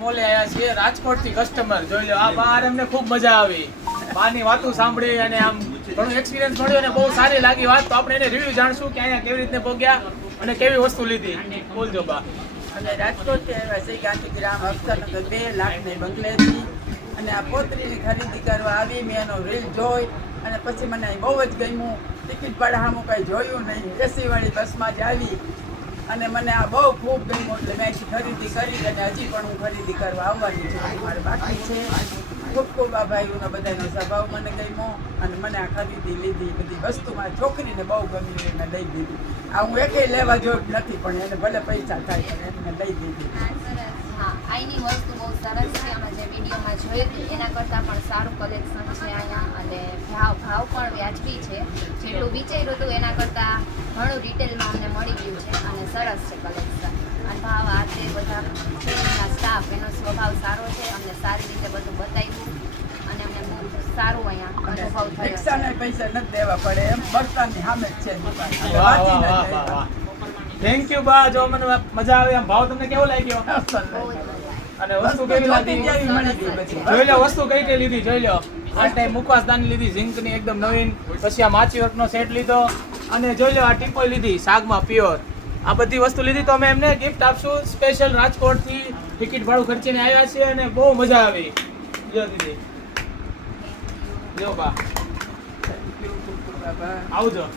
Moll આયા છીએ રાજકોટ થી કસ્ટમર જોઈ લો આ બાર અમને ખૂબ મજા આવી બાની વાતો સાંભળી અને આમ ઘણો એક્સપિરિયન્સ મળ્યો અને બહુ સારી લાગી વાત તો આપણે એને રિવ્યુ જાણશું કે અહીંયા કેવી રીતે પહોંચ્યા અને કેવી વસ્તુ લીધી બોલજો બા અને રાજકોટ થી આવ્યા છે ગાંધીગ્રામ અફસરનગર 2 લાખની બંગલેથી અને આ પોતરીની ખરીદી કરવા આવી મેં એનો રીલ જોઈ અને પછી મને બહુ જ ગમ્યું ટિકિટ ભાડા સામું કંઈ જોયું નહીં એસી વાળી બસમાં જ આવી અને મને આ બહુ ખૂબ ગમ્યું એટલે મેં ખરીદી કરી અને હજી પણ હું ખરીદી કરવા આવવાની છું મારે બાકી છે ખૂબ ખૂબ આ ભાઈઓનો બધાનો સ્વભાવ મને ગમ્યો અને મને આ ખરીદી લીધી બધી વસ્તુ મારી છોકરીને બહુ ગમી એને લઈ દીધી આ હું એકેય લેવા જોઈ નથી પણ એને ભલે પૈસા થાય પણ એને લઈ દીધી હા અહીંની વસ્તુ બહુ સરસ છે અમે જે વિડીયોમાં જોઈ હતી એના કરતાં પણ સારું કલેક્શન છે અહીંયા અને ભાવ પણ વ્યાજબી છે જેટલું વિચાર્યું હતું એના કરતાં ઘણું ડિટેલમાં અમને મળી ગયું છે અને સરસ છે કલેક્શન અને ભાવ આ તે બધા એના સ્ટાફ એનો સ્વભાવ સારો છે અમને સારી રીતે બધું બતાવ્યું અને અમને બહુ સારું અહીંયા અનુભવ થયો રિક્ષાને પૈસા નથી દેવા પડે એમ બળતાની સામે જ છે દુકાન થેન્ક યુ બા જો મને મજા આવી આમ ભાવ તમને કેવો લાગ્યો બહુ જ મજા આવી અને વસ્તુ કેવી લાગી જોઈ લો વસ્તુ કઈ કઈ લીધી જોઈ લો આ ટાઈમ મુખવાસદાની લીધી ઝીંક ની એકદમ નવીન પછી આ માછી વર્ક નો સેટ લીધો અને જોઈ લો આ ટીપોય લીધી શાકમાં પ્યોર આ બધી વસ્તુ લીધી તો અમે એમને ગિફ્ટ આપશું સ્પેશિયલ રાજકોટ થી ટિકિટ ભાડું ખર્ચીને આવ્યા છે અને બહુ મજા આવી લ્યો દીદી લ્યો બા આવજો